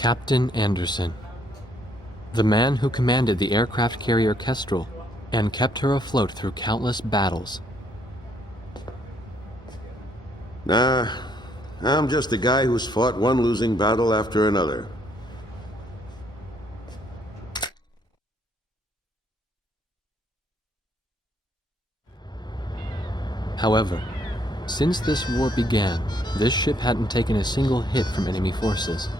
Captain Anderson, the man who commanded the aircraft carrier Kestrel and kept her afloat through countless battles. Nah, I'm just a guy who's fought one losing battle after another. However, since this war began, this ship hadn't taken a single hit from enemy forces.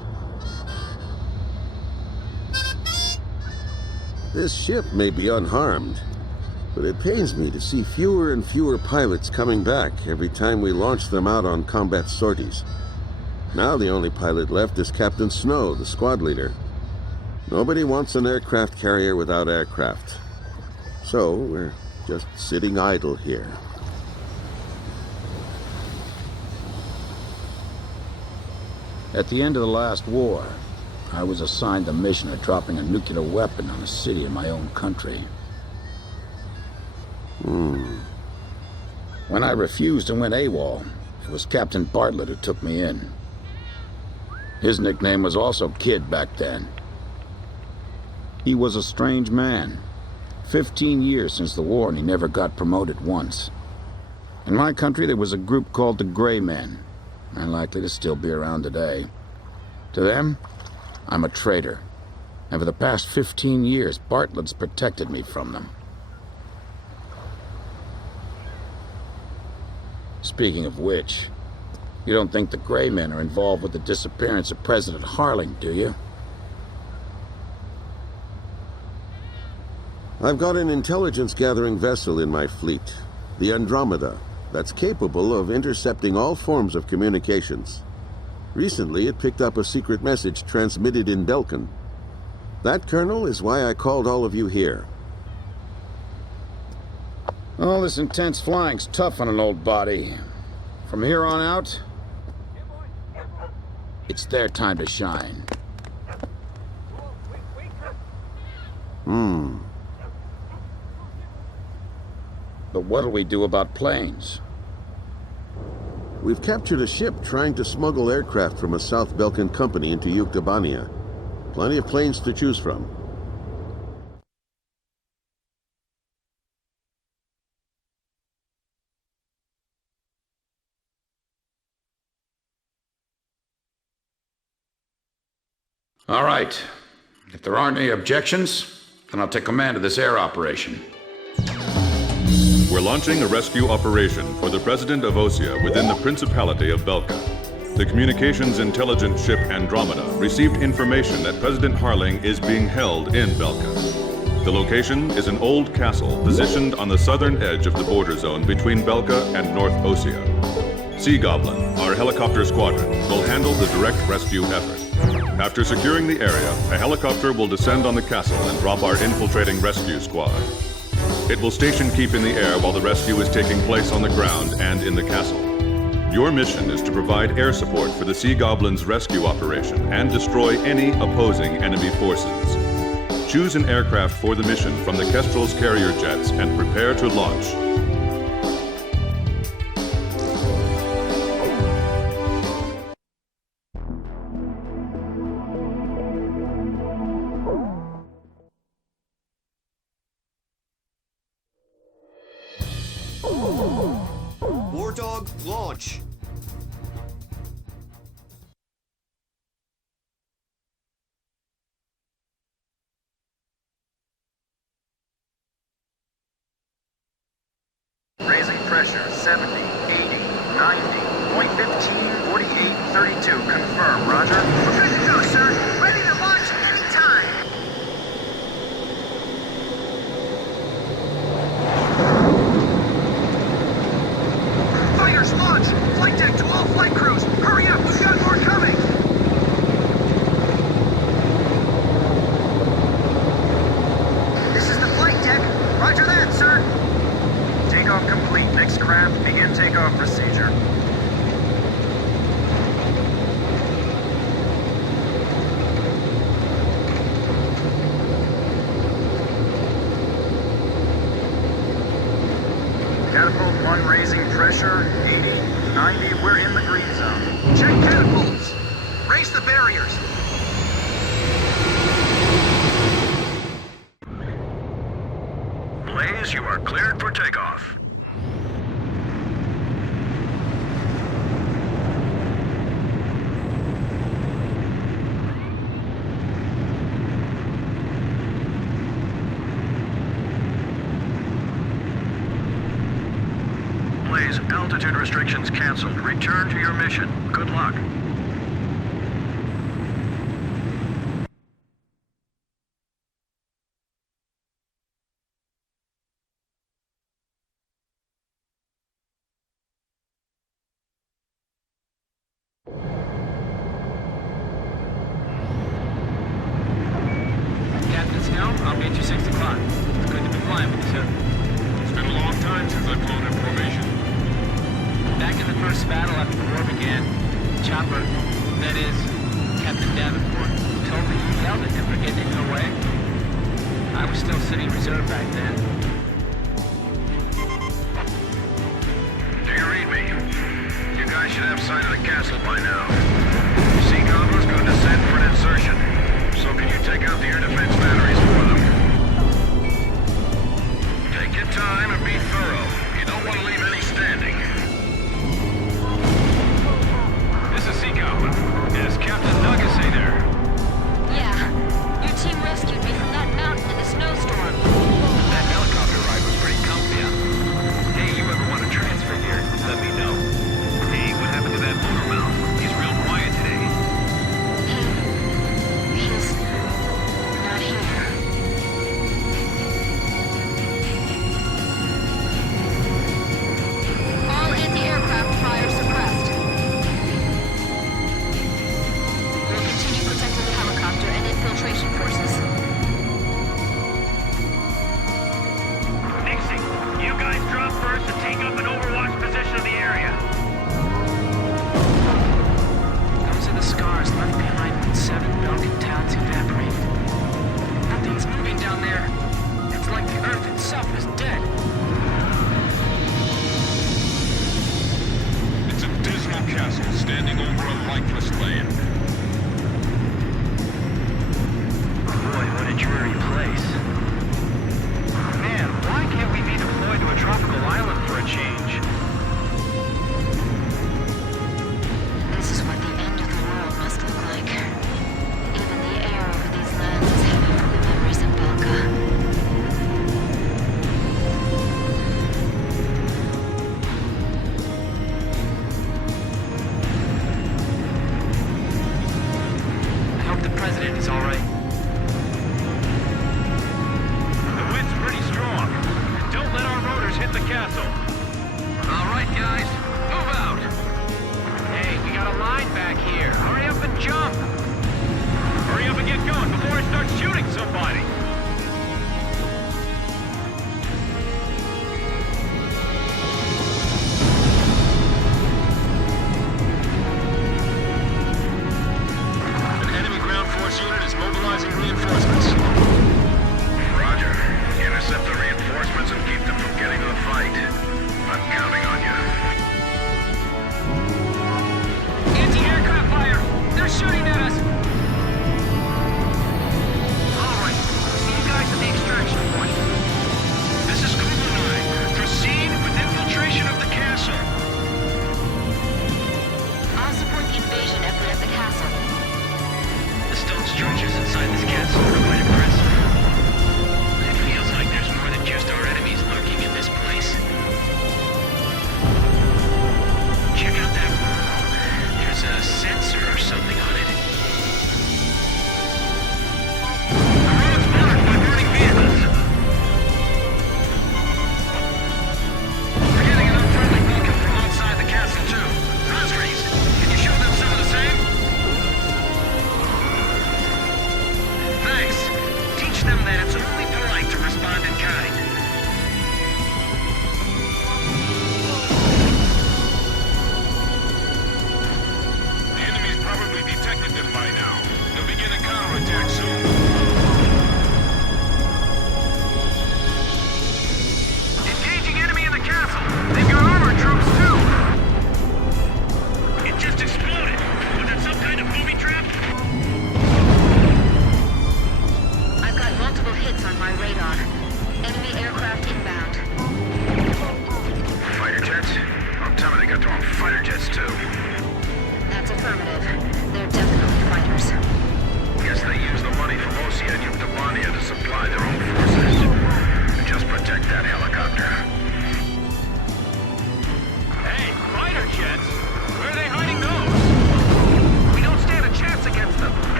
This ship may be unharmed, but it pains me to see fewer and fewer pilots coming back every time we launch them out on combat sorties. Now the only pilot left is Captain Snow, the squad leader. Nobody wants an aircraft carrier without aircraft. So we're just sitting idle here. At the end of the last war, I was assigned the mission of dropping a nuclear weapon on a city in my own country. When I refused and went AWOL, it was Captain Bartlett who took me in. His nickname was also Kid back then. He was a strange man. 15 years since the war and he never got promoted once. In my country there was a group called the Gray Men. They're likely to still be around today. To them, I'm a traitor. And for the past 15 years, Bartlett's protected me from them. Speaking of which, you don't think the Gray Men are involved with the disappearance of President Harling, do you? I've got an intelligence-gathering vessel in my fleet, the Andromeda, that's capable of intercepting all forms of communications. Recently, it picked up a secret message transmitted in Belkan. That, Colonel, is why I called all of you here. All this intense flying's tough on an old body. From here on out, it's their time to shine. But what'll we do about planes? We've captured a ship trying to smuggle aircraft from a South Belkan company into Yuktobania. Plenty of planes to choose from. All right. If there aren't any objections, then I'll take command of this air operation. We're launching a rescue operation for the President of Osea within the Principality of Belka. The communications intelligence ship Andromeda received information that President Harling is being held in Belka. The location is an old castle positioned on the southern edge of the border zone between Belka and North Osea. Sea Goblin, our helicopter squadron, will handle the direct rescue effort. After securing the area, a helicopter will descend on the castle and drop our infiltrating rescue squad. It will station keep in the air while the rescue is taking place on the ground and in the castle. Your mission is to provide air support for the Sea Goblin's rescue operation and destroy any opposing enemy forces. Choose an aircraft for the mission from the Kestrel's carrier jets and prepare to launch. War Dog, launch! Raising pressure, 70, 80, 90, point 15, 48, 32. Confirm, roger. We're good to go, sir. Ready to launch anytime. Fighters, launch! Flight deck to all flight crews! Hurry up, we've got more coming! This is the flight deck. Roger that, sir. Takeoff complete. Next craft, begin takeoff procedure. Catapult 1 raising pressure, 80, 90, we're in the green zone. Check catapults! Raise the barriers! Boys, you are cleared for takeoff. Please, altitude restrictions canceled. Return to your mission. Good luck. Captain Snow, I'll be at you 6 o'clock. It's good to be flying with you, sir. It's been a long time since I've flown in formation. Back in the first battle after the war began, Chopper, that is, Captain Davenport, told me you yelled at him for getting in your way. I was still city reserve back then. Do you read me? You guys should have sight of the castle by now. Sea Goblins going to send for an insertion. So can you take out the air defense batteries for them? Take your time and be thorough. You don't want to leave any standing. This is Sea Goblin. Is Captain Nuggetsy there? Yeah. Your team rescued me from that mountain in the snowstorm. That helicopter ride was pretty comfy, huh? Hey, you ever want to transfer here? Let me know. Hey, what happened to that motor mouth? He's real quiet today. He's not here. All anti-aircraft fire suppressed. We'll continue protecting the helicopter and infiltration forces. Nixie, you guys drop first and take up an overwatch position of the area. Those are the scars left behind when 7 Belgian towns evaporated. Nothing's moving down there. It's like the Earth itself is dead. It's a dismal castle standing over a lifeless land. Boy, what a dreary place. Man, why can't we be deployed to a tropical island for a change? This is what the end of the world must look like. Even the air over these lands is heavy from the memories of Belka. I hope the president is all right. The wind's pretty strong. Don't let our rotors hit the castle. All right, guys, move out. Hey, we got a line back here. Hurry up and jump. Hurry up and get going before I start shooting somebody. An enemy ground force unit is mobilizing reinforcements. Roger. Intercept the reinforcements and keep them from getting to the fight. I'm counting on you. Anti-aircraft fire! They're shooting at us! All right. See you guys at the extraction point. This is Cooper 9. Proceed with infiltration of the castle. I'll support the invasion effort at the castle. The stone structures inside this castle are quite impressive. It feels like there's more than just our enemies lurking in this place. Check out that wall. There's a sensor or something on it. The road's blocked by burning vehicles. We're getting an unfriendly beacon from outside the castle, too. Rosgreaves, can you show them some of the same? Thanks.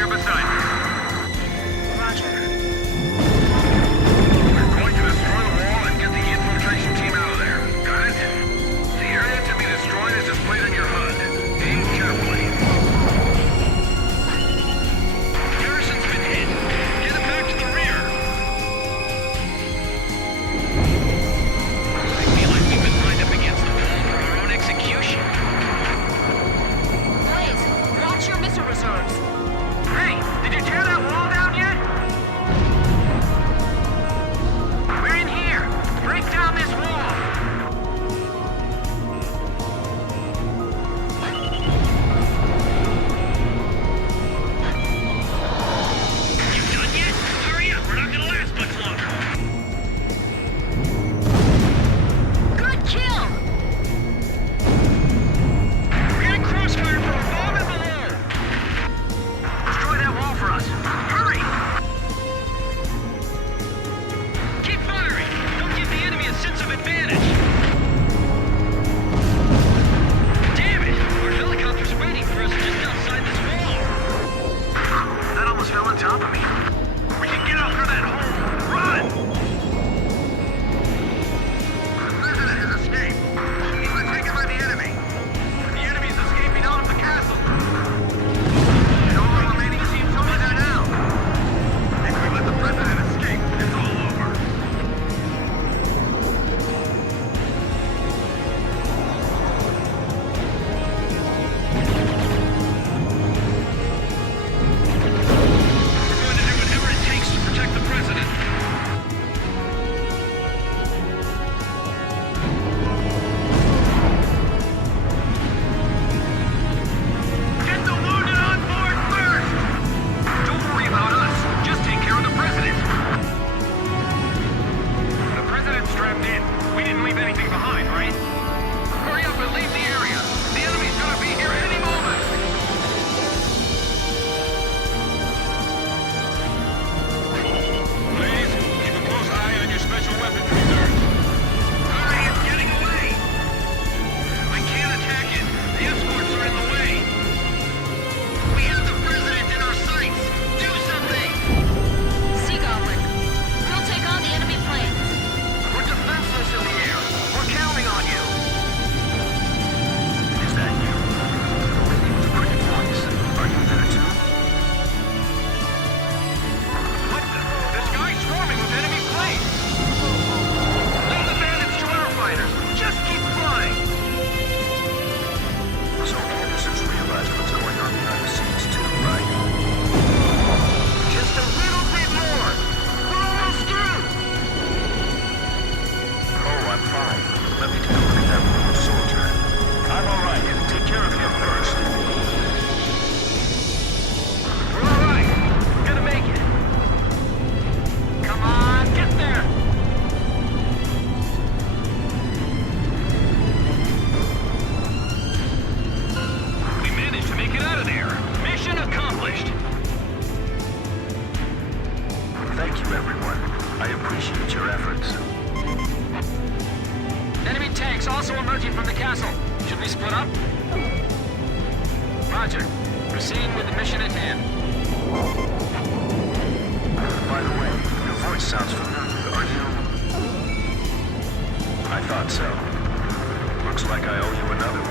here beside me. Roger. We're going to destroy the wall and get the infiltration team out of there. Got it? The area to be destroyed is displayed on your HUD. Aim carefully. Garrison's been hit. Get him back to the rear. I feel like we've been lined up against the wall for our own execution. Blaze, watch your missile reserves. Hey, did you tear that wall down yet? We're in here. Break down this wall. You done yet? Hurry up, we're not gonna last much longer. Good kill! We're getting crossfire from above and below. Destroy that wall for us. Hurry! Keep firing. Don't give the enemy a sense of advantage. Damn it! Our helicopter's waiting for us just outside this wall. That almost fell on top of me. We can get out through that hole. Run! The president has escaped. He's been taken by the enemy. The enemy's escaping out of the castle. And all the remaining teams over there now. If we let the president escape, it's all over. We're going to do whatever it takes to protect the president. Get the wounded on board first! Don't worry about us. Just take care of the president. The president's strapped in. We didn't leave anything behind, right? Hurry up and leave the area. The enemy's gonna be here any moment. Please, keep a close eye on your special weapons reserve. Hurry, it's getting away! I can't attack it. The escorts are in the way. We have the president in our sights! Do something! Sea Goblin, we'll take on the enemy planes. We're defenseless in the air! We're counting on you! Is that you? It was a pretty voice. Are you there too? What the? The sky's swarming with enemy planes! Leave the bandits to our fighters! Just keep flying! So Anderson's realized what's going on behind the scenes too, right? Just a little bit more! We're almost through! Oh, I'm fine. Let me take a look at that little soldier. I'm alright. Take care of him first. We're alright. We're gonna make it. Come on, get there! We managed to make it out of there. Mission accomplished. Thank you, everyone. I appreciate your efforts. Enemy tanks also emerging from the castle. Should we split up? Roger. Proceed with the mission at hand. By the way, your voice sounds familiar. Are you... I thought so. Looks like I owe you another one.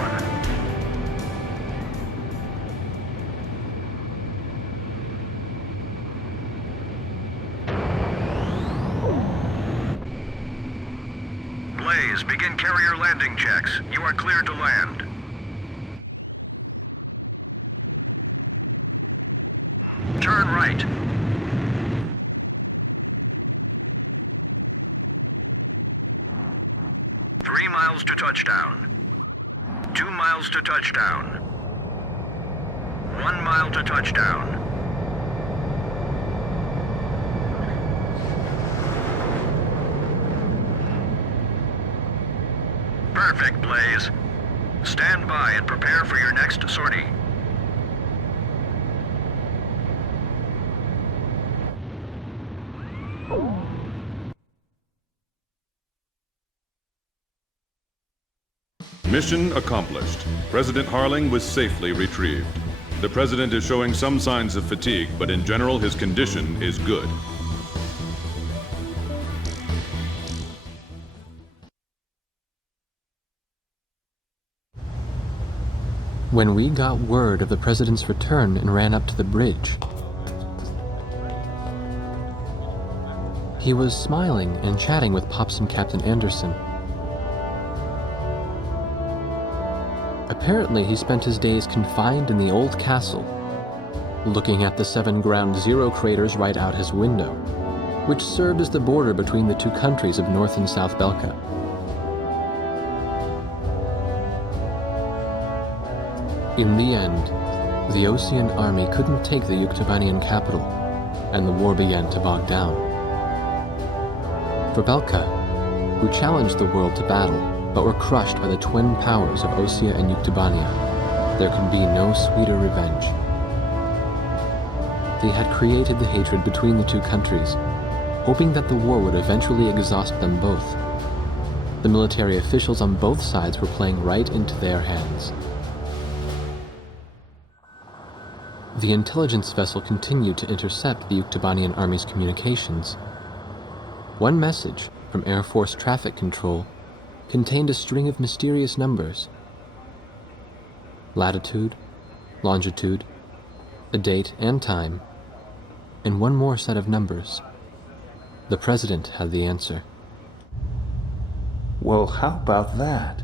Blaze, begin carrier landing checks. You are cleared to land. Turn right. miles to touchdown. 2 miles to touchdown. 1 mile to touchdown. Perfect, Blaze. Stand by and prepare for your next sortie. Mission accomplished. President Harling was safely retrieved. The President is showing some signs of fatigue, but in general his condition is good. When we got word of the President's return and ran up to the bridge, he was smiling and chatting with Pops and Captain Anderson. Apparently, he spent his days confined in the old castle, looking at the 7 Ground Zero craters right out his window, which served as the border between the two countries of North and South Belka. In the end, the Osean army couldn't take the Yuktobanian capital, and the war began to bog down. For Belka, who challenged the world to battle, but were crushed by the twin powers of Osea and Yuktobania, there could be no sweeter revenge. They had created the hatred between the two countries, hoping that the war would eventually exhaust them both. The military officials on both sides were playing right into their hands. The intelligence vessel continued to intercept the Yuktobanian army's communications. One message from Air Force Traffic Control contained a string of mysterious numbers. Latitude, longitude, a date and time, and one more set of numbers. The President had the answer. Well, how about that?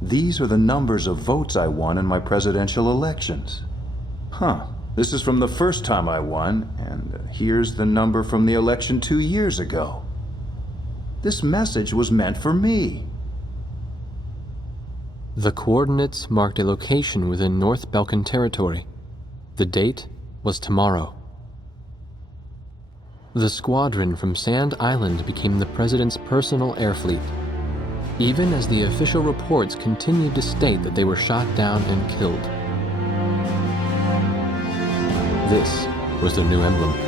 These are the numbers of votes I won in my presidential elections. Huh, this is from the first time I won, and here's the number from the election 2 years ago. This message was meant for me. The coordinates marked a location within North Balkan territory. The date was tomorrow. The squadron from Sand Island became the President's personal air fleet, even as the official reports continued to state that they were shot down and killed. This was the new emblem.